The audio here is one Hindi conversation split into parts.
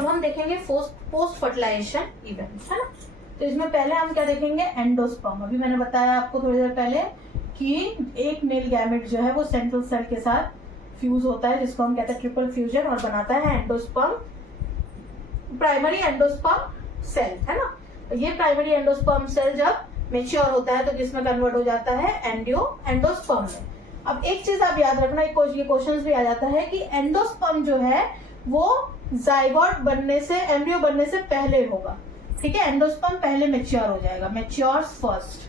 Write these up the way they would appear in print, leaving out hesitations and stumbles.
अब हम देखेंगे पोस्ट फर्टिलाइजेशन इवेंट्स, है ना। तो इसमें पहले हम क्या देखेंगे, एंडोस्पर्म। अभी मैंने बताया आपको थोड़ी देर पहले कि एक मेल गैमेट जो है वो सेंट्रल सेल के साथ फ्यूज होता है, जिसको हम कहते हैं ट्रिपल फ्यूजन, और बनाता है एंडोस्पर्म, प्राइमरी एंडोस्पर्म सेल, है ना। ये प्राइमरी एंडोस्पर्म सेल जब मेच्योर होता है तो किसमें कन्वर्ट हो जाता है, एंडोस्पर्म में। अब एक चीज आप याद रखना, ये क्वेश्चन भी आ जाता है कि एंडोस्पर्म जो है वो जाइगोट बनने से, एम्ब्रियो बनने से पहले होगा, ठीक है। एंडोस्पर्म पहले मेच्योर हो जाएगा, मेच्योर्स फर्स्ट।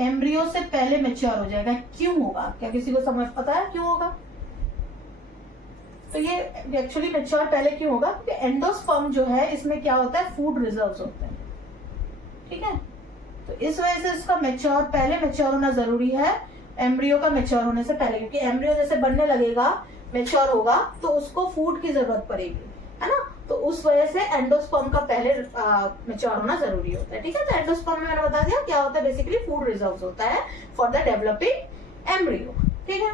एम्ब्रियो से पहले मेच्योर हो जाएगा। क्यों होगा, क्या किसी को समझ पता है क्यों होगा? तो ये एक्चुअली मेच्योर पहले क्यों होगा, क्योंकि एंडोस्पर्म जो है इसमें क्या होता है, फूड रिजर्व्स होते हैं, ठीक है। तो इस वजह से इसका मेच्योर, पहले मेच्योर होना जरूरी है एम्ब्रियो का मेच्योर होने से पहले, क्योंकि एम्ब्रियो जैसे बनने लगेगा, मेच्योर होगा, तो उसको फूड की जरूरत पड़ेगी, है ना। तो उस वजह से एंडोस्पर्म का पहले मेच्योर होना जरूरी होता है, ठीक है। तो एंडोस्पर्म में मैंने बता दिया क्या होता है, बेसिकली फूड रिजर्व्स होता है फॉर द डेवलपिंग एम्ब्रियो, ठीक है।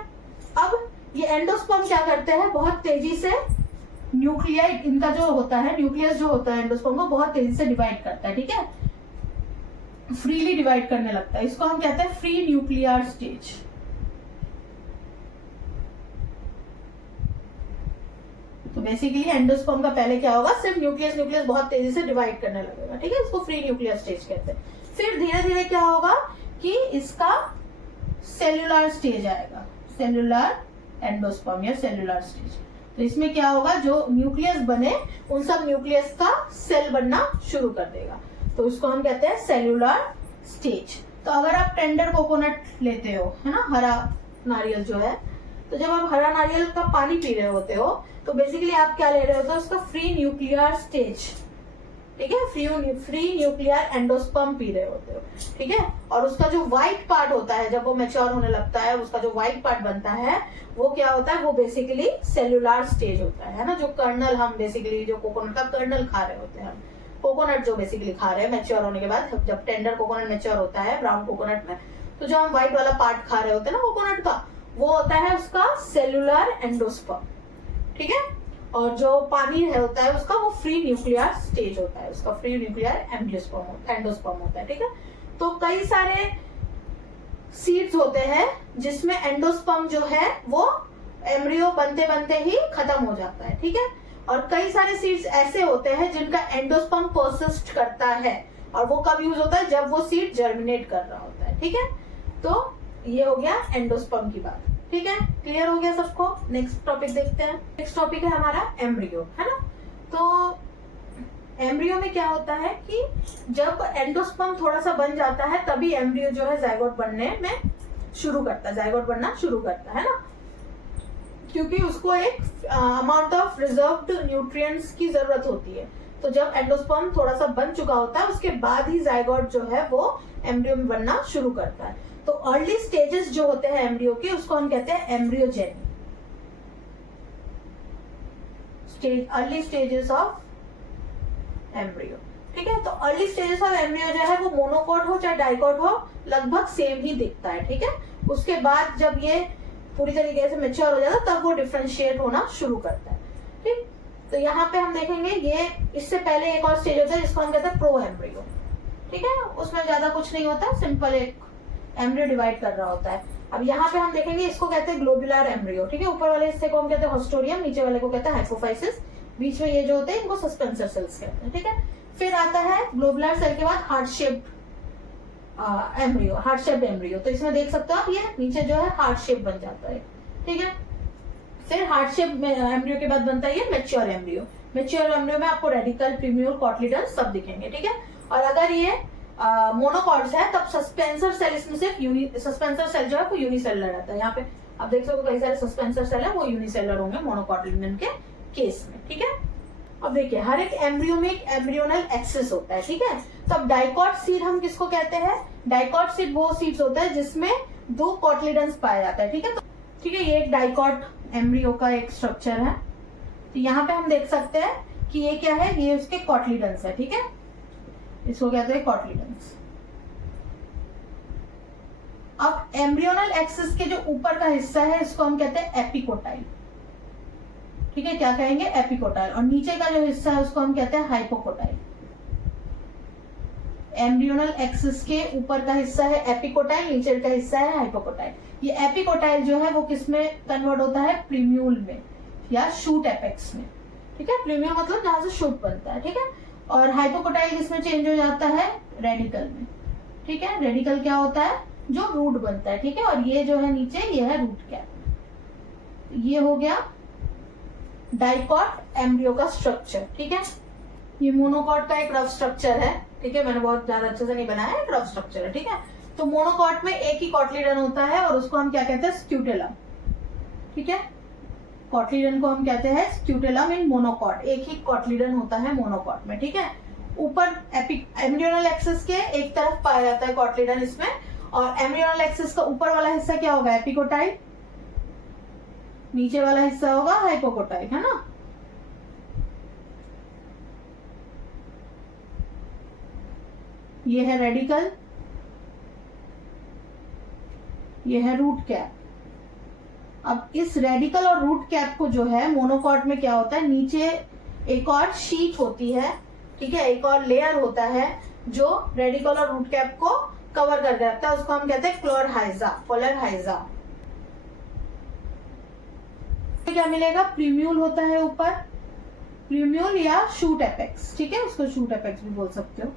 अब ये एंडोस्पर्म क्या करते हैं, बहुत तेजी से न्यूक्लियाई, इनका जो होता है न्यूक्लियस जो होता है एंडोस्पर्म को बहुत तेजी से डिवाइड करता है, ठीक है, फ्रीली डिवाइड करने लगता है। इसको हम कहते हैं फ्री न्यूक्लियर स्टेज। तो बेसिकली एंडोस्पर्म का पहले क्या होगा, सिर्फ न्यूक्लियस बहुत तेजी से डिवाइड करने लगेगा, ठीक है, इसको फ्री न्यूक्लियर स्टेज कहते हैं। फिर धीरे धीरे क्या होगा कि इसका सेल्यूलर स्टेज आएगा, सेल्यूलर एंडोस्पर्म या सेल्यूलर स्टेज। तो इसमें क्या होगा, जो न्यूक्लियस बने उन सब न्यूक्लियस का सेल बनना शुरू कर देगा, तो उसको हम कहते हैं सेल्यूलर स्टेज। तो अगर आप टेंडर कोकोनट लेते हो, है ना, हरा नारियल जो है, तो जब आप हरा नारियल का पानी पी रहे होते हो तो बेसिकली आप क्या ले रहे होते हो, उसका फ्री न्यूक्लियर स्टेज, ठीक है, फ्री न्यूक्लियर एंडोस्पर्म पी रहे होते हो, ठीक है। और उसका जो व्हाइट पार्ट होता है, जब वो मैच्योर होने लगता है, उसका जो व्हाइट पार्ट बनता है वो क्या होता है, वो बेसिकली सेल्यूलर स्टेज होता है ना। जो कर्नल, हम बेसिकली जो कोकोनट का कर्नल खा रहे होते हैं, हम कोकोनट जो बेसिकली खा रहे हैं मैच्योर होने के बाद, जब टेंडर कोकोनट मैच्योर होता है ब्राउन कोकोनट में, तो जो हम व्हाइट वाला पार्ट खा रहे होते हैं ना कोकोनट का, वो होता है उसका सेल्यूलर एंडोस्पर्म, ठीक है। और जो पानी है होता है उसका, वो फ्री न्यूक्लियर स्टेज होता है, उसका फ्री न्यूक्लियर एंडोस्पर्म होता है, ठीक है। तो कई सारे सीड्स होते हैं जिसमें एंडोस्पर्म जो है वो एम्ब्रियो बनते बनते ही खत्म हो जाता है, ठीक है। और कई सारे सीड्स ऐसे होते हैं जिनका एंडोस्पर्म परसिस्ट करता है, और वो कब यूज होता है, जब वो सीड जर्मिनेट कर रहा होता है, ठीक है। तो ये हो गया एंडोस्पर्म की बात, ठीक है, क्लियर हो गया सबको। नेक्स्ट टॉपिक देखते हैं। नेक्स्ट टॉपिक है हमारा एम्ब्रियो, है ना। तो एम्ब्रियो में क्या होता है कि जब एंडोस्पर्म थोड़ा सा बन जाता है तभी एम्ब्रियो जो है जाइगोट बनने में शुरू करता है, जाइगोट बनना शुरू करता है ना, क्योंकि उसको एक अमाउंट ऑफ रिजर्व्ड न्यूट्रिएंट्स की जरूरत होती है। तो जब एंडोस्पर्म थोड़ा सा बन चुका होता है उसके बाद ही जाइगोट जो है वो एम्ब्रियो में बनना शुरू करता है। तो अर्ली स्टेजेस जो होते हैं एम्ब्रियो के, उसको हम कहते हैं embryogeny stage, early stages of embryo, ठीक है। तो अर्ली स्टेजेस ऑफ एम्ब्रियो जो है वो मोनोकॉट हो चाहे डाइकॉट हो, लगभग सेम ही दिखता है, ठीक है। उसके बाद जब ये पूरी तरीके से मैच्योर हो जाता है तब वो डिफरेंशिएट होना शुरू करता है, ठीक। तो यहाँ पे हम देखेंगे ये, इससे पहले एक और स्टेज होता है जिसको हम कहते हैं प्रो एम्ब्रियो, ठीक है। उसमें ज्यादा कुछ नहीं होता, सिंपल एक एम्ब्रियो डिवाइड कर रहा होता है। अब यहाँ पे हम देखेंगे इसको कहते हैं ग्लोबुलर एम्ब्रियो, ठीक है। ऊपर वाले हिस्से को हम कहते हैं हॉस्टोरियम, नीचे वाले को कहते हैं हाइपोफाइसिस, बीच में ये जो होते हैं इनको सस्पेंसर सेल्स कहते हैं, ठीक है। फिर आता है ग्लोबुलर सेल के बाद heart shaped embryo, heart shaped embryo. तो इसमें देख सकते हो आप, ये नीचे जो है हार्ट शेप बन जाता है, ठीक है। फिर हार्ट शेप एम्ब्रियो के बाद बनता है ये मैच्योर एम्ब्रियो। मैच्योर एम्ब्रियो में आपको रेडिकल, प्रीम्यूर, कॉटलिडन सब दिखेंगे, ठीक है। और अगर ये मोनोकॉट्स है तब सस्पेंसर सेल, इसमें सिर्फ सस्पेंसर सेल जो है वो यूनिसेलुलर रहता है। यहाँ पे आप देख सकते हो कई सारे सस्पेंसर सेल है वो यूनिसेलुलर होंगे मोनोकॉटिलिडन के केस में, ठीक है। अब देखिए हर एक एम्ब्रियो में एक एम्ब्रियोनल एक्सिस होता है, ठीक है। तो अब डाइकॉट सीड हम किसको कहते हैं, डाइकॉट सीड वो सीड्स होता है जिसमें 2 कॉटलिडन्स पाया जाता है, ठीक है। ठीक है, ये एक डाइकॉट एम्ब्रियो का एक स्ट्रक्चर है। तो यहाँ पे हम देख सकते हैं कि ये क्या है, ये उसके कॉटलिडन्स है, ठीक है, इसको कहते हैं कॉटलिडन्स। अब एम्ब्रियोनल एक्सिस के जो ऊपर का हिस्सा है इसको हम कहते हैं एपिकोटाइल, ठीक है, क्या कहेंगे, एपिकोटाइल। और नीचे का जो हिस्सा है उसको हम कहते हैं हाइपोकोटाइल। एम्ब्रियोनल एक्सिस के ऊपर का हिस्सा है एपिकोटाइल, नीचे का हिस्सा है हाइपोकोटाइल। ये एपिकोटाइल जो है वो किस में कन्वर्ट होता है, प्रीम्यूल में या शूट एपेक्स में, ठीक है। प्रीम्यूल मतलब जहां से शूट बनता है, ठीक है। और हाइपोकोटाइल किसमें चेंज हो जाता है, रेडिकल में, ठीक है। रेडिकल क्या होता है, जो रूट बनता है, ठीक है। और ये जो है नीचे, ये है रूट कैप। ये हो गया डाइकॉट एम्ब्रियो का स्ट्रक्चर, ठीक है। ये मोनोकॉट का एक रफ स्ट्रक्चर है, ठीक है। मैंने बहुत ज्यादा अच्छे से नहीं बनाया है, एक रफ स्ट्रक्चर है, ठीक है। तो मोनोकॉट में एक ही कॉटलीडन होता है और उसको हम क्या कहते हैं, स्क्यूटेलम, ठीक है। कॉटलीडन को हम कहते हैं स्क्यूटेलम इन मोनोकॉट, एक ही कॉटलीडन होता है मोनोकॉट में, ठीक है। ऊपर एम्ब्रियोनल एक्सिस के एक तरफ पाया जाता है कॉटलीडन इसमें, और एम्ब्रियोनल एक्सिस का ऊपर वाला हिस्सा क्या होगा, एपिकोटाइल, नीचे वाला हिस्सा होगा हाइपोकोटाइल, है ना। ये है रेडिकल, ये है रूट कैप। अब इस रेडिकल और रूट कैप को जो है मोनोकॉट में क्या होता है, नीचे एक और शीट होती है, ठीक है, एक और लेयर होता है जो रेडिकल और रूट कैप को कवर कर देता है, उसको हम कहते हैं क्लोरहाइजा, कोलरहाइजा। क्या मिलेगा, प्रीम्यूल होता है ऊपर, प्रीम्यूल या शूट एपेक्स, ठीक है, उसको शूट एपेक्स भी बोल सकते हो।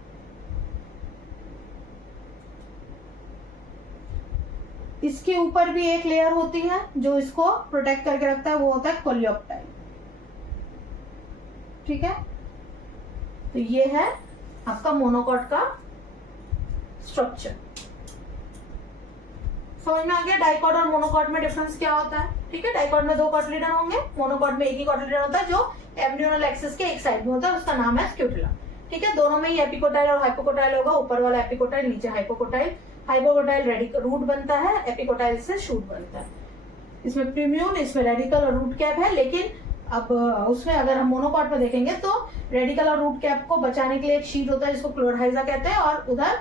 इसके ऊपर भी एक लेयर होती है जो इसको प्रोटेक्ट करके रखता है, वो होता है कोलियोप्टाइल, ठीक है। तो ये है आपका मोनोकॉट का स्ट्रक्चर। समझ में आ गया डाइकॉट और मोनोकॉट में डिफरेंस क्या होता है, ठीक है। डाइकॉट में 2 कॉटलीडन होंगे, मोनोकॉट में एक ही कॉटलीडन होता है जो एम्ब्रियोनल एक्सिस के एक साइड में होता है, उसका नाम है स्क्यूटेलम, ठीक है। दोनों में ही एपिकोटाइल और हाइपोकोटाइल होगा, ऊपर वाला एपिकोटाइल, नीचे हाइपोकोटाइल। हाइपोकोटाइल रेडिकल रूट बनता है, एपिकोटाइल से शूट बनता है। इसमें प्रीम्यूल, इसमें रेडिकल और रूट कैप है। लेकिन अब उसमें अगर हम मोनोकॉट में देखेंगे तो रेडिकल और रूट कैप को बचाने के लिए एक शीट होता है जिसको क्लोरहाइजा कहते हैं, और उधर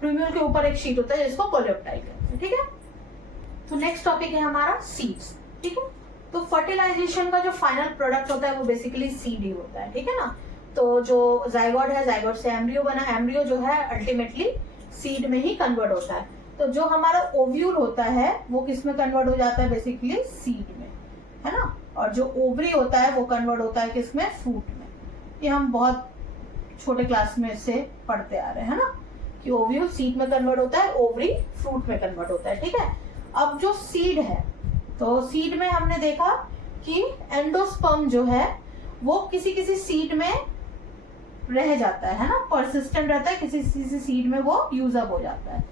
प्रीम्यूल के ऊपर एक शीट होता है जिसको कोलियोप्टाइल कहते हैं, ठीक है। तो नेक्स्ट टॉपिक है हमारा सीड्स, ठीक है। तो फर्टिलाइजेशन का जो फाइनल प्रोडक्ट होता है वो बेसिकली सीड ही होता है, ठीक है ना। तो जो जाइगोट है, जाइगोट से एम्ब्रियो बना, एम्ब्रियो जो है अल्टीमेटली सीड में ही कन्वर्ट होता है। तो जो हमारा ओव्यूल होता है वो किस में कन्वर्ट हो जाता है, बेसिकली सीड में, है ना। और जो ओवरी होता है वो कन्वर्ट होता है किसमें, फ्रूट में। ये हम बहुत छोटे क्लास में से पढ़ते आ रहे हैं ना, कि ओव्यूल सीड में कन्वर्ट होता है, ओवरी फ्रूट में कन्वर्ट होता है, ठीक है। अब जो सीड है, तो सीड में हमने देखा कि एंडोस्पर्म जो है वो किसी किसी सीड में रह जाता है ना, परसिस्टेंट रहता है, किसी किसी सीड में वो यूज अप हो जाता है,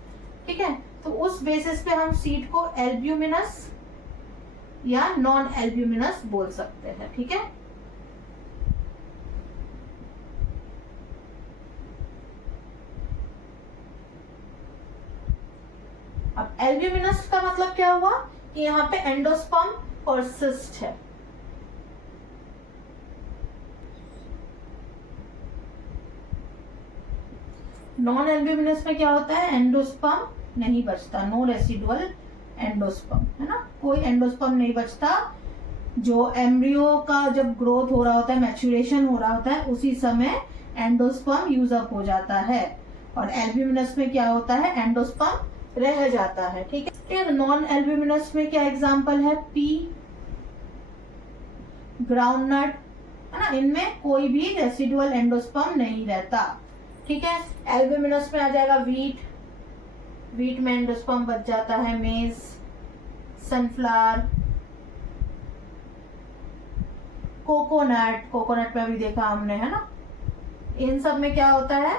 ठीक है। तो उस बेसिस पे हम सीड को एल्ब्यूमिनस या नॉन एल्ब्यूमिनस बोल सकते हैं, ठीक है। अब एल्ब्यूमिनस का मतलब क्या हुआ कि यहाँ पे एंडोस्पर्म परसिस्ट है, नॉन एल्ब्यूमिनस में क्या होता है, एंडोस्पर्म नहीं बचता, नो रेसिडुअल एंडोस्पर्म, है ना, कोई एंडोस्पर्म नहीं बचता। जो एम्ब्रियो का जब ग्रोथ हो रहा होता है, मैच्योरेशन हो रहा होता है, उसी समय एंडोस्पर्म यूज अप हो जाता है। और एल्ब्यूमिनस में क्या होता है, एंडोस्पर्म रह जाता है, ठीक है। फिर नॉन एल्ब्यूमिनस में क्या एग्जांपल है, पी, ग्राउंडनट, है ना, इनमें कोई भी रेसिडुअल एंडोस्पर्म नहीं रहता, ठीक है। एल्ब्यूमिनस में आ जाएगा वीट, वीट में एंडोस्पर्म बच जाता है, मेज, सनफ्लावर, कोकोनट, कोकोनट में भी देखा हमने, है ना। इन सब में क्या होता है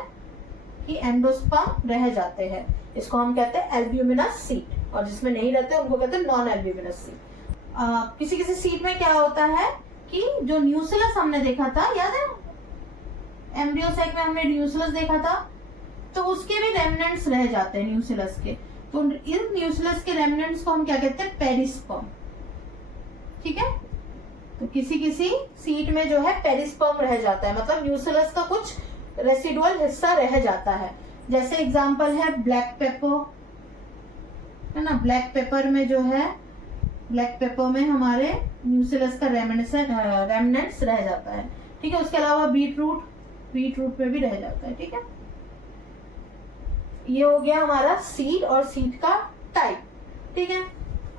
कि एंडोस्पर्म रह जाते हैं, इसको हम कहते हैं एल्ब्यूमिनस सीड। और जिसमें नहीं रहते उनको कहते हैं नॉन एल्ब्यूमिनस सीड। किसी किसी सीड में क्या होता है कि जो न्यूसिलस हमने देखा था, याद है एम्ब्रियो सैक में हमने न्यूसिलस देखा था, तो उसके भी रेमनेंट्स रह जाते हैं न्यूसिलस के। तो इन न्यूसिलस के रेमनेंट्स को हम क्या कहते हैं, पेरिस्पर्म, ठीक है। तो किसी किसी सीड में जो है पेरिस्पर्म रह जाता है, मतलब न्यूसिलस का कुछ रेसिडुअल हिस्सा रह जाता है। जैसे एग्जांपल है ब्लैक पेपर, है ना। ब्लैक पेपर में जो है, ब्लैक पेपर में हमारे म्यूसिलस का रेमनेंट्स रह जाता है, ठीक है। उसके अलावा बीट रूट पे भी रह जाता है, ठीक है। ये हो गया हमारा सीड और सीड का टाइप, ठीक है।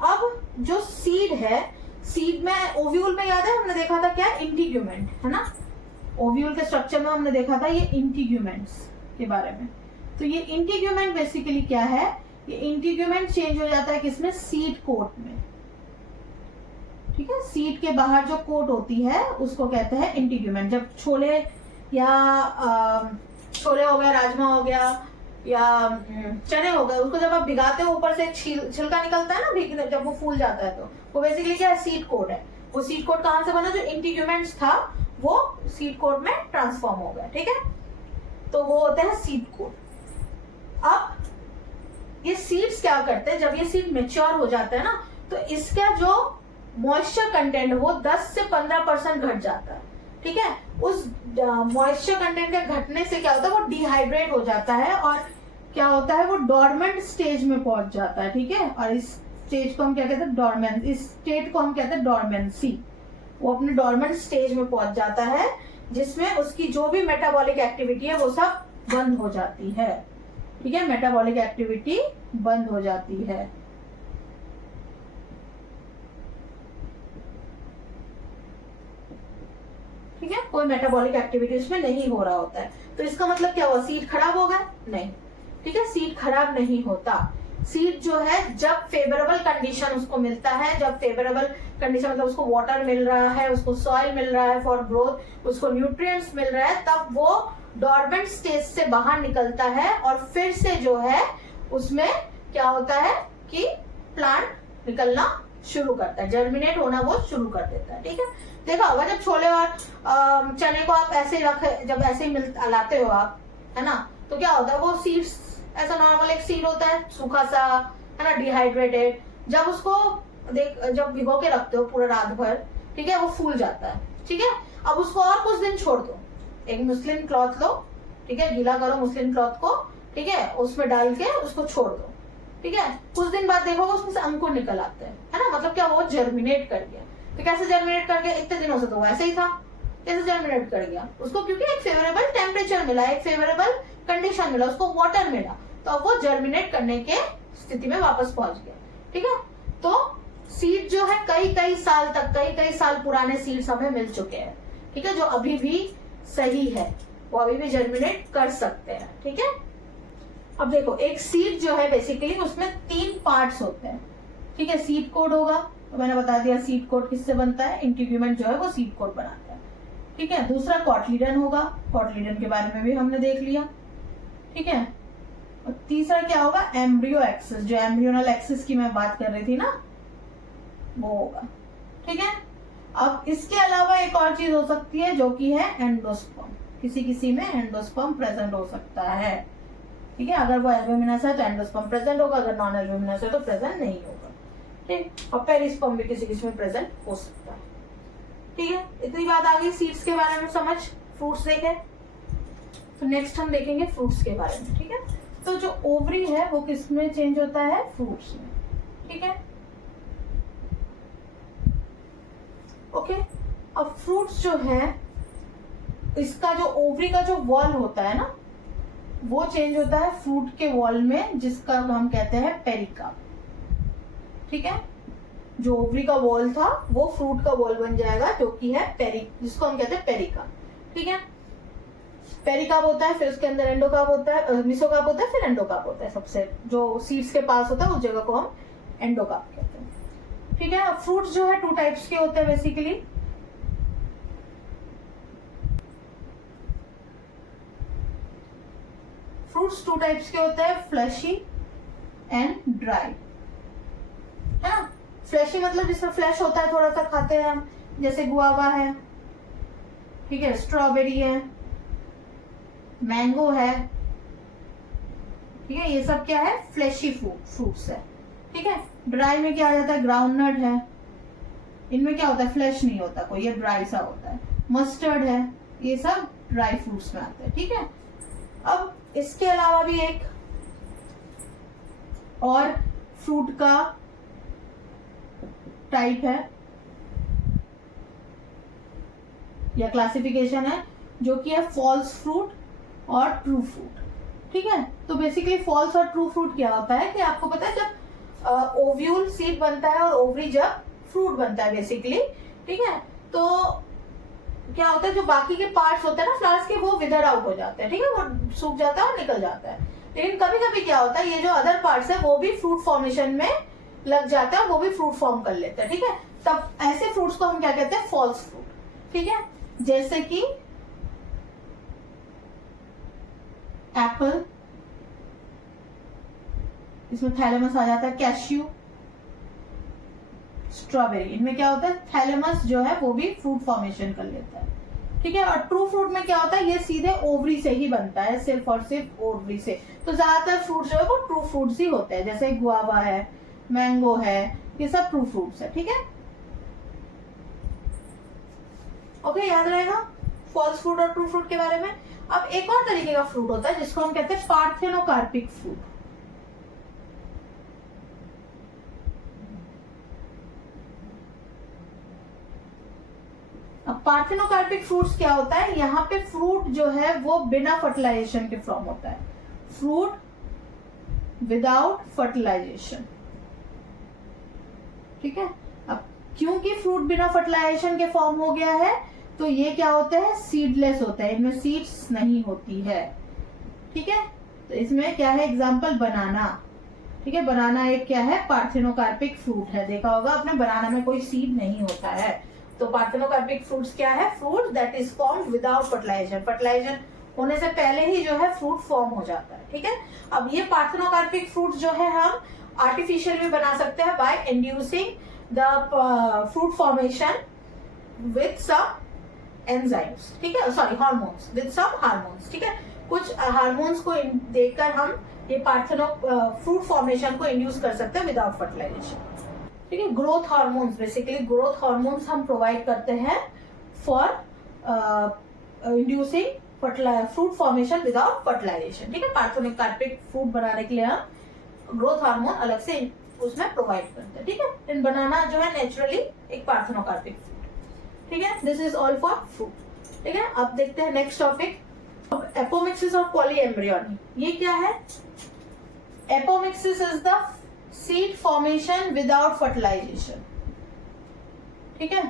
अब जो सीड है, सीड में ओव्यूल में याद है हमने देखा था क्या, इंटीग्यूमेंट, है ना। ओव्यूल के स्ट्रक्चर में हमने देखा था ये इंटीग्यूमेंट्स के बारे में। तो ये इंटीग्यूमेंट बेसिकली क्या है, ये इंटीग्यूमेंट चेंज हो जाता है किसमें, सीड कोट में, ठीक है। सीड के बाहर जो कोट होती है उसको कहते हैं इंटीग्यूमेंट। जब छोले या छोले हो गया, राजमा हो गया या चने हो गए, उसको जब आप भिगाते हो ऊपर से छिलका निकलता है ना भीगने, जब वो फूल जाता है तो वो बेसिकली क्या है, सीड कोट है। वो सीड कोट कहां से बना, जो इंटीग्यूमेंट्स था वो सीड कोट में ट्रांसफॉर्म हो गया, ठीक है। तो वो होते हैं सीड कोट। अब ये सीड्स क्या करते हैं, जब ये सीड मेच्योर हो जाता है ना, तो इसका जो मॉइस्चर कंटेंट वो 10 से 15% घट जाता है, ठीक है। उस मॉइस्चर कंटेंट के घटने से क्या होता है, वो डिहाइड्रेट हो जाता है और क्या होता है, वो डॉर्मेंट स्टेज में पहुंच जाता है, ठीक है। और इस स्टेज को हम क्या कहते हैं, डॉर्मेंस, इस स्टेट को हम कहते हैं डॉर्मेंसी। वो अपने डॉर्मेंट स्टेज में पहुंच जाता है, जिसमें उसकी जो भी मेटाबॉलिक एक्टिविटी है वो सब बंद हो जाती है, ठीक है। मेटाबॉलिक एक्टिविटी बंद हो जाती है, ठीक है। कोई मेटाबॉलिक एक्टिविटी इसमें नहीं हो रहा होता है। तो इसका मतलब क्या हुआ, सीड खराब हो गया, नहीं, ठीक है। सीड खराब नहीं होता। सीड जो है, जब फेवरेबल कंडीशन उसको मिलता है, जब फेवरेबल कंडीशन मतलब उसको वाटर मिल रहा है, उसको सॉइल मिल रहा है फॉर ग्रोथ, उसको न्यूट्रिएंट्स मिल रहा है, तब वो डॉर्मेंट स्टेज से बाहर निकलता है और फिर से जो है उसमें क्या होता है कि प्लांट निकलना शुरू करता है, जर्मिनेट होना वो शुरू कर देता है, ठीक है। देखा होगा जब छोले और चने को आप ऐसे जब ऐसे ही लाते हो आप, है ना, तो क्या होता है, वो सीड्स ऐसा नॉर्मल एक सीड होता है सूखा सा, है ना, डिहाइड्रेटेड। जब उसको जब भिगो के रखते हो पूरा रात भर, ठीक है, वो फूल जाता है, ठीक है। अब उसको और कुछ दिन छोड़ दो, एक मुस्लिम क्लॉथ लो, ठीक है, गीला करो मुस्लिम क्लॉथ को, ठीक है, उसमें डाल के उसको छोड़ दो, ठीक है। कुछ दिन बाद देखोगे उसमें से अंकुर निकल आते हैं, है ना, मतलब क्या, वो जर्मिनेट कर गया। तो कैसे जर्मिनेट कर गया, इतने दिनों से तो वैसे ही था, कैसे जर्मिनेट कर गया, उसको क्योंकि एक फेवरेबल टेम्परेचर मिला, एक फेवरेबल कंडीशन मिला, उसको वाटर मिला, तो अब वो जर्मिनेट करने के स्थिति में वापस पहुंच गया, ठीक है। तो सीड जो है कई साल तक, कई साल पुराने सीड्स हमें मिल चुके हैं, ठीक है, जो अभी भी सही है, वो अभी भी जर्मिनेट कर सकते हैं, ठीक है। अब देखो, एक सीड जो है बेसिकली उसमें 3 पार्ट्स होते हैं, ठीक है। सीड कोड होगा, तो मैंने बता दिया सीड कोड किससे बनता है, इंटीग्यूमेंट जो है वो सीड कोड बनाता है, ठीक है। दूसरा कॉटलीडन होगा, कॉटलीडन के बारे में भी हमने देख लिया, ठीक है। और तीसरा क्या होगा, एम्ब्रियो एक्सिस, जो एम्ब्रियोनल एक्सिस की मैं बात कर रही थी ना, वो होगा, ठीक है। अब इसके अलावा एक और चीज हो सकती है जो कि है एंडोस्पर्म, किसी में एंडोस्पर्म प्रेजेंट हो सकता है, ठीक है। अगर वो एल्ब्यूमिनस है तो एंडोस्पर्म प्रेजेंट होगा, अगर नॉन एल्ब्यूमिनस है तो प्रेजेंट नहीं होगा, ठीक। और पेरिस्पर्म भी किसी में प्रेजेंट हो सकता है, ठीक है। इतनी बात आ गई सीड्स के बारे में समझ। फ्रूट्स देखे, तो नेक्स्ट हम देखेंगे फ्रूट्स के बारे में, ठीक है। तो जो ओवरी है वो किस में चेंज होता है, फ्रूट्स में, ठीक है, ओके। अब फ्रूट्स जो है, इसका जो ओवरी का जो वॉल होता है ना, वो चेंज होता है फ्रूट के वॉल में, जिसका हम कहते हैं पेरिकार्प, ठीक है। जो ओवरी का वॉल था वो फ्रूट का वॉल बन जाएगा, जो कि है जिसको हम कहते हैं पेरिकार्प, ठीक है। पेरिकार्प होता है, फिर उसके अंदर एंडोकार्प होता है, मिसोकार्प होता है, फिर एंडोकार्प होता है। सबसे जो सीड्स के पास होता है उस जगह को हम एंडोकार्प कहते हैं, ठीक है। फ्रूट्स जो है 2 टाइप्स के होते हैं बेसिकली। फ्रूट्स 2 टाइप्स के होते हैं, फ्लैशी एंड ड्राई, है ना। फ्लैशी मतलब जिसमें फ्लैश होता है, थोड़ा सा खाते हैं हम, जैसे गुआवा है, ठीक है, स्ट्रॉबेरी है, मैंगो है, ठीक है, ये सब क्या है, फ्लैशी फ्रूट्स है, ठीक है। ड्राई में क्या आ जाता है, ग्राउंडनट है, इनमें क्या होता है, फ्लैश नहीं होता कोई, ये ड्राई सा होता है। मस्टर्ड है, ये सब ड्राई फ्रूट्स में आते हैं, ठीक है। अब इसके अलावा भी एक और फ्रूट का टाइप है या क्लासिफिकेशन है, जो कि है फॉल्स फ्रूट और ट्रू फ्रूट। ठीक है, तो बेसिकली फॉल्स और ट्रू फ्रूट क्या होता है कि आपको पता है जब ओव्यूल सीड बनता है और ओवरी जब फ्रूट बनता है बेसिकली। ठीक है, तो क्या होता है जो बाकी के पार्ट्स होते हैं ना फ्लावर्स के, वो विदर आउट हो जाते हैं। ठीक है, वो सूख जाता है और निकल जाता है। लेकिन कभी कभी क्या होता है ये जो अदर पार्ट्स है वो भी फ्रूट फॉर्मेशन में लग जाता है, वो भी फ्रूट फॉर्म कर लेते हैं। ठीक है, तब ऐसे फ्रूट्स को हम क्या कहते हैं, फॉल्स फ्रूट। ठीक है, जैसे कि एप्पल, इसमें थैलेमस आ जाता है, कैश्यू, स्ट्रॉबेरी, इनमें क्या होता है थैलेमस जो है वो भी फ्रूट फॉर्मेशन कर लेता है। ठीक है, और ट्रू फ्रूट में क्या होता है ये सीधे ओवरी से ही बनता है, सिर्फ और सिर्फ ओवरी से। तो ज्यादातर फ्रूट जो है वो ट्रू फ्रूट्स ही होते हैं, जैसे गुआवा है, मैंगो है, ये सब ट्रू फ्रूट्स है। ठीक है, ओके, याद रहेगा फॉल्स फ्रूट और ट्रू फ्रूट के बारे में। अब एक और तरीके का फ्रूट होता है जिसको हम कहते हैं पार्थेनोकार्पिक फ्रूट। अब पार्थेनोकार्पिक फ्रूट्स क्या होता है, यहाँ पे फ्रूट जो है वो बिना फर्टिलाइजेशन के फॉर्म होता है, फ्रूट विदाउट फर्टिलाइजेशन। ठीक है, अब क्योंकि फ्रूट बिना फर्टिलाइजेशन के फॉर्म हो गया है तो ये क्या होते हैं, सीडलेस होते हैं, इनमें सीड्स नहीं होती है। ठीक है, तो इसमें क्या है एग्जाम्पल बनाना। ठीक है, बनाना एक क्या है पार्थेनोकार्पिक फ्रूट है, देखा होगा आपने बनाना में कोई सीड नहीं होता है। तो पार्थेनोकार्पिक फ्रूट्स क्या है, fruit that is formed without fertilization, fertilization होने से पहले ही जो है फ्रूट फॉर्म हो जाता है। ठीक है, अब ये पार्थेनोकार्पिक फ्रूट जो है हम आर्टिफिशियल भी बना सकते हैं by inducing the fruit formation with some enzymes. ठीक है, sorry hormones, with some hormones. ठीक है, कुछ हार्मोन्स को देकर हम ये पार्थेनो फ्रूट फॉर्मेशन को इंड्यूस कर सकते हैं विदाउट फर्टिलाइजेशन। ठीक है, growth hormones, basically growth hormones हम प्रोवाइड करते हैं for inducing fruit formation without fertilization. ठीक है, पार्थेनोकार्पिक फ्रूट बनाने के लिए हम ग्रोथ हार्मोन अलग से उसमें प्रोवाइड करते हैं। ठीक है, इन बनाना जो है नेचुरली एक पार्थेनोकार्पिक फ्रूट। ठीक है, this is all for fruit. ठीक है, अब देखते हैं नेक्स्ट टॉपिक, एपोमिक्सिस और पॉलीएम्ब्रियोनी। ये क्या है, apomixis is the seed formation without fertilization. ठीक है,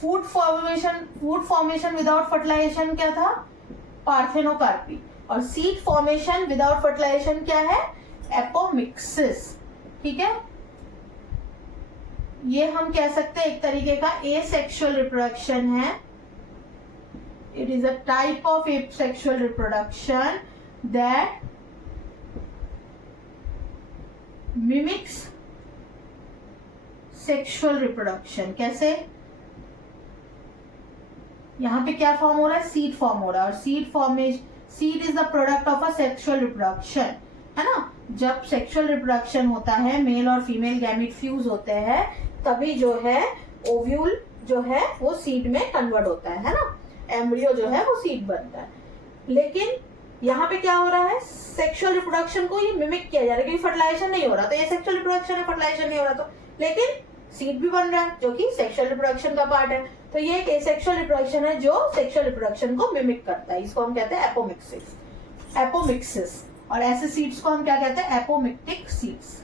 फूड फॉर्मेशन विदाउट फर्टिलाइजेशन क्या था, पार्थेनोकार्पी, और सीड फॉर्मेशन विदाउट फर्टिलाइजेशन क्या है, एपोमिक्सिस। ठीक है, ये हम कह सकते हैं एक तरीके का एसेक्सुअल रिप्रोडक्शन है। It is a type of asexual reproduction that mimics sexual reproduction. कैसे, यहां पे क्या फॉर्म हो रहा है, सीड फॉर्म हो रहा है, और seed is the product of a sexual reproduction, है ना। जब सेक्सुअल रिप्रोडक्शन होता है, मेल और फीमेल गैमीट फ्यूज होते हैं, तभी जो है ओव्यूल जो है वो सीड में कन्वर्ट होता है ना, एम्ब्रियो जो है वो सीड बनता है। लेकिन यहाँ पे क्या हो रहा है, सेक्सुअल रिप्रोडक्शन को ये मिमिक किया जा रहा है, क्योंकि फर्टिलाइजेशन नहीं हो रहा, तो ये सेक्सुअल रिप्रोडक्शन है, फर्टिलाइजेशन नहीं हो रहा, तो लेकिन सीड भी बन रहा है जो कि सेक्सुअल रिप्रोडक्शन का पार्ट है। तो ये एक एसेक्सुअल रिप्रोडक्शन है जो सेक्सुअल रिप्रोडक्शन को मिमिक करता है, इसको हम कहते हैं एपोमिक्सिस। और ऐसे सीड्स को हम क्या कहते हैं, एपोमिक्टिक सीड्स।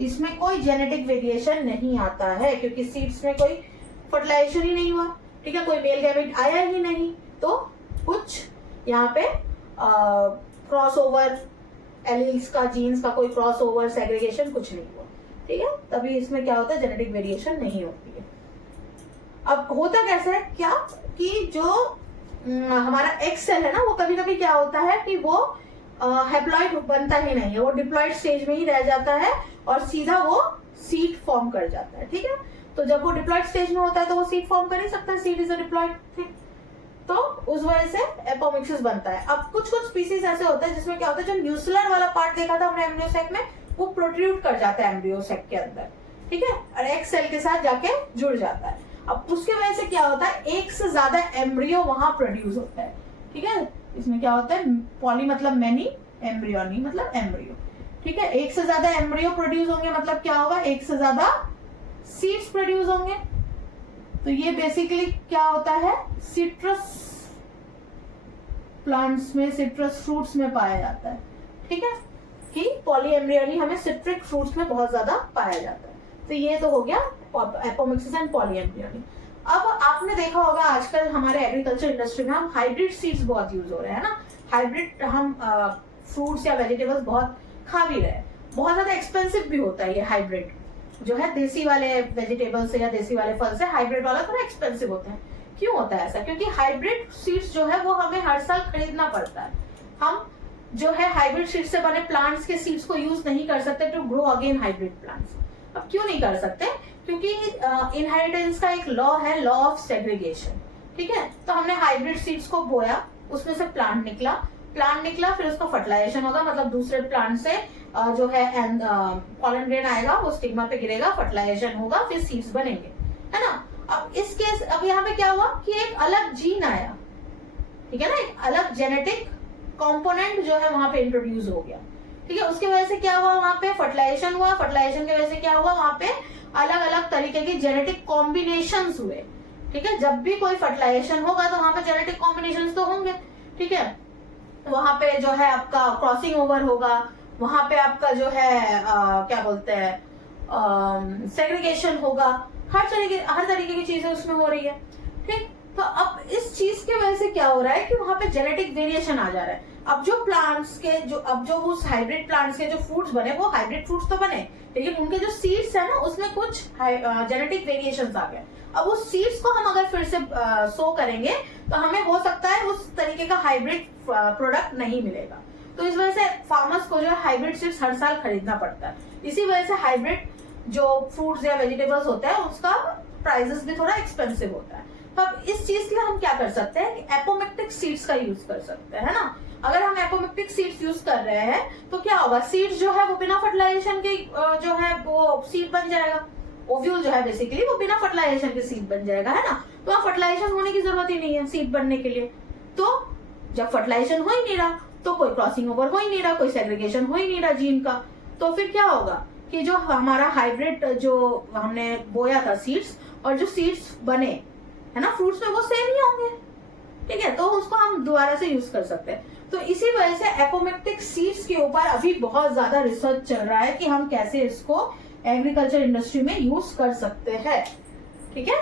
इसमें कोई जेनेटिक वेरिएशन नहीं आता है क्योंकि सीड्स में कोई फर्टिलाइजेशन ही नहीं हुआ। ठीक है, कोई मेल गैमेट आया ही नहीं, तो कुछ यहाँ पे क्रॉस ओवर एलील्स का, जीन्स का कोई क्रॉस ओवर सेग्रीगेशन कुछ नहीं हुआ। ठीक है, तभी इसमें क्या होता है, जेनेटिक वेरिएशन नहीं होती है। अब होता कैसे है क्या कि जो हमारा एक्स सेल है ना, वो कभी कभी क्या होता है कि वो हैप्लॉइड बनता ही नहीं है, वो डिप्लॉइड स्टेज में ही रह जाता है और सीधा वो सीड फॉर्म कर जाता है। ठीक है, तो जब वो डिप्लॉइड स्टेज में होता है तो वो सीड फॉर्म कर ही सकता है, seed is a diploid thing, तो उस वजह से एपोमिक्सिस बनता है। अब कुछ स्पीसीज ऐसे होते हैं जिसमें क्या होता है, जो न्यूक्लियर वाला पार्ट देखा था हमने एम्ब्रियो सेक में, वो प्रोट्रूड कर जाता है एम्ब्रियो सेक के अंदर। ठीक है, और एक्स सेल के साथ जाके जुड़ जाता है। अब उसकी वजह से क्या होता है, एक से ज्यादा एम्ब्रियो वहां प्रोड्यूस होता है। ठीक है, इसमें क्या होता है, पॉली मतलब मैनी, एम्ब्रियोनी मतलब एम्ब्रियो, ठीक है। एक से ज्यादा एम्ब्रियो प्रोड्यूस होंगे मतलब क्या होगा, एक से ज्यादा सीड्स प्रोड्यूस होंगे। तो ये बेसिकली क्या होता है, सिट्रस प्लांट्स में, सिट्रस फ्रूट्स में पाया जाता है, ठीक है, कि पॉलीएम्ब्रियोनी हमें सिट्रिक फ्रूट्स में बहुत ज्यादा पाया जाता है। तो ये तो हो गया एपोमिक्सिस एंड पॉलीएम्ब्रियोनी। अब आपने देखा होगा आजकल हमारे एग्रीकल्चर इंडस्ट्री में हम हाइब्रिड सीड्स बहुत यूज हो रहे हैं ना, हाइब्रिड हम फ्रूट्स या वेजिटेबल्स बहुत खा भी रहे हैं। बहुत ज्यादा एक्सपेंसिव भी होता है ये हाइब्रिड जो है, देसी वाले वेजिटेबल्स से या देसी वाले फल से हाइब्रिड वाला थोड़ा एक्सपेंसिव होता है। क्यों होता है ऐसा, क्योंकि हाइब्रिड सीड्स जो है वो हमें हर साल खरीदना पड़ता है। हम जो है हाइब्रिड सीड्स से बने प्लांट्स के सीड्स को यूज नहीं कर सकते to grow again hybrid plants. अब क्यों नहीं कर सकते, क्योंकि इनहेरिटेंस का एक लॉ है, लॉ ऑफ सेग्रीगेशन, ठीक है। तो हमने हाइब्रिड सीड्स को बोया, उसमें से प्लांट निकला, फिर उसका फर्टिलाइजेशन होगा, मतलब दूसरे प्लांट से जो है पॉलन ग्रेन आएगा, वो स्टिग्मा पे गिरेगा, फर्टिलाइजेशन होगा, फिर सीड्स बनेंगे, है ना। अब यहाँ पे क्या हुआ कि एक अलग जीन आया, ठीक है ना, एक अलग जेनेटिक कंपोनेंट जो है वहां पे इंट्रोड्यूस हो गया, ठीक है। उसकी वजह से क्या हुआ, वहां पे फर्टिलाइजेशन हुआ, फर्टिलाइजेशन की वजह से क्या हुआ, वहां पे अलग अलग तरीके के जेनेटिक कॉम्बिनेशंस हुए, ठीक है। जब भी कोई फर्टिलाइजेशन होगा तो वहां पे जेनेटिक कॉम्बिनेशंस तो होंगे, ठीक है। वहां पे जो है आपका क्रॉसिंग ओवर होगा, वहां पे आपका जो है क्या बोलते हैं सेग्रीगेशन होगा, हर तरीके की चीजें उसमें हो रही है, ठीक। तो अब इस चीज की वजह से क्या हो रहा है कि वहां पे जेनेटिक वेरिएशन आ जा रहा है। अब जो प्लांट्स के जो उस हाइब्रिड प्लांट्स के जो फ्रूट्स बने, वो हाइब्रिड फ्रूट्स तो बने, लेकिन उनके जो सीड्स है ना, उसमें कुछ जेनेटिक वेरिएशंस आ गए। अब उस सीड्स को हम अगर फिर से सो करेंगे तो हमें हो सकता है उस तरीके का हाइब्रिड प्रोडक्ट नहीं मिलेगा। तो इस वजह से फार्मर्स को जो है हाइब्रिड सीड्स हर साल खरीदना पड़ता है। इसी वजह से हाइब्रिड जो फ्रूट्स या वेजिटेबल्स होता है उसका प्राइसेस भी थोड़ा एक्सपेंसिव होता है। तो अब इस चीज के लिए हम क्या कर सकते हैं कि एपोमिक्टिक सीड्स का यूज कर सकते हैं, है ना। अगर हम एपोमिक्टिक सीड्स यूज कर रहे हैं तो क्या होगा, सीड्स जो है वो बिना फर्टिलाइजेशन के जो है वो सीड बन जाएगा। ओव्यूल जो है बेसिकली वो बिना फर्टिलाइजेशन के सीड बन जाएगा, है ना। तो वहां फर्टिलाइजेशन होने की जरूरत ही नहीं है सीड बनने के लिए। तो जब फर्टिलाइजेशन हो ही नहीं रहा तो कोई क्रॉसिंग ओवर हो ही नहीं रहा, कोई सेग्रीगेशन हो ही नहीं रहा जीन का, तो फिर क्या होगा कि जो हमारा हाइब्रिड जो हमने बोया था सीड्स, और जो सीड्स बने है ना फ्रूट्स में, वो सेम ही होंगे, ठीक है। तो उसको हम दोबारा से यूज कर सकते हैं। तो इसी वजह से एपोमिक्टिक सीड्स के ऊपर अभी बहुत ज्यादा रिसर्च चल रहा है कि हम कैसे इसको एग्रीकल्चर इंडस्ट्री में यूज कर सकते हैं, ठीक है।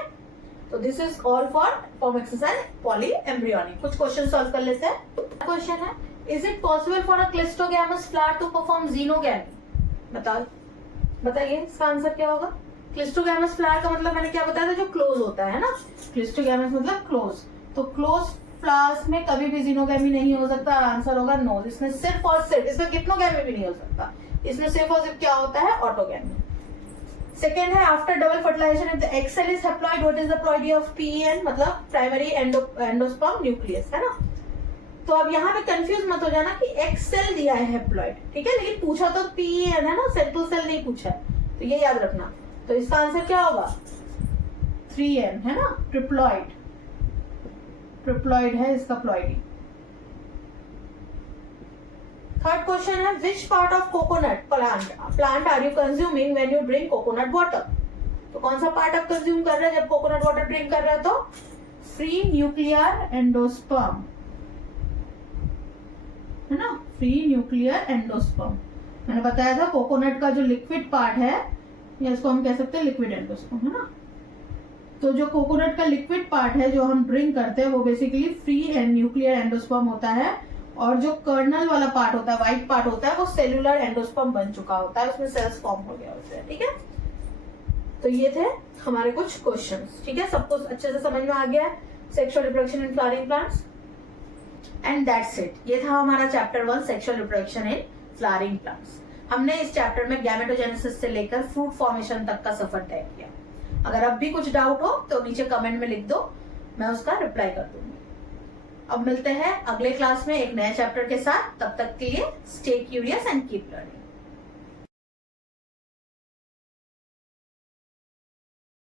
तो this is all for apomixis and polyembryony. कुछ क्वेश्चन सॉल्व कर लेते हैं। क्वेश्चन है, is it possible for a cleistogamous flower to perform geitonogamy? बताइए इसका आंसर क्या होगा। क्लिस्टोगैमस फ्लावर का मतलब मैंने क्या बताया था, जो क्लोज होता है ना, क्लिस्टोगैमस मतलब क्लोज। तो क्लोज फ्लावर्स में कभी भी जीनोगैमी नहीं हो सकता, आंसर होगा नो। इसमें सिर्फ और सिर्फ, इसमें गिप्नोगैमी भी नहीं हो सकता, इसमें सिर्फ और सिर्फ क्या होता है, ऑटोगैमी। सेकेंड है, after double fertilization if the egg cell is haploid, what is the ploidy of PEN, मतलब प्राइमरी एंडोस्पर्म न्यूक्लियस, है ना। तो अब यहाँ पे कंफ्यूज मत हो जाना कि एग सेल दिया है हैप्लॉइड, ठीक है, लेकिन पूछा तो PEN है ना, सेंट्रल सेल नहीं पूछा है, तो ये याद रखना। तो इसका आंसर क्या होगा, 3N, है ना, ट्रिप्लॉइड है इसका प्लॉइडी। थर्ड क्वेश्चन है, which part of coconut plant are you consuming when you drink coconut water? तो कौन सा पार्ट आप कंज्यूम कर रहे हैं जब कोकोनट वाटर ड्रिंक कर रहे हैं? तो फ्री न्यूक्लियर एंडोस्पर्म, है ना, फ्री न्यूक्लियर एंडोस्पर्म। मैंने बताया था कोकोनट का जो लिक्विड पार्ट है, या इसको हम कह सकते हैं लिक्विड एंडोस्पर्म, है ना। तो जो कोकोनट का लिक्विड पार्ट है जो हम ड्रिंक करते हैं वो basically free and nuclear endosperm होता है, और जो कर्नल वाला पार्ट होता है, व्हाइट पार्ट होता है, वो सेलुलर एंडोस्पर्म बन चुका होता है, उसमें सेल्स फॉर्म हो गया होता है, ठीक है। तो ये थे हमारे कुछ क्वेश्चंस, ठीक है, सब कुछ अच्छे से समझ में आ गया है, sexual reproduction in flowering plants, and that's it. ये था हमारा chapter 1, sexual reproduction in flowering plants. हमने इस चैप्टर में गैमेटोजेनेसिस से लेकर फ्रूट फॉर्मेशन तक का सफर तय किया। अगर अब भी कुछ डाउट हो तो नीचे कमेंट में लिख दो, मैं उसका रिप्लाई कर दूंगी। अब मिलते हैं अगले क्लास में एक नए चैप्टर के साथ, तब तक के लिए stay curious and keep learning.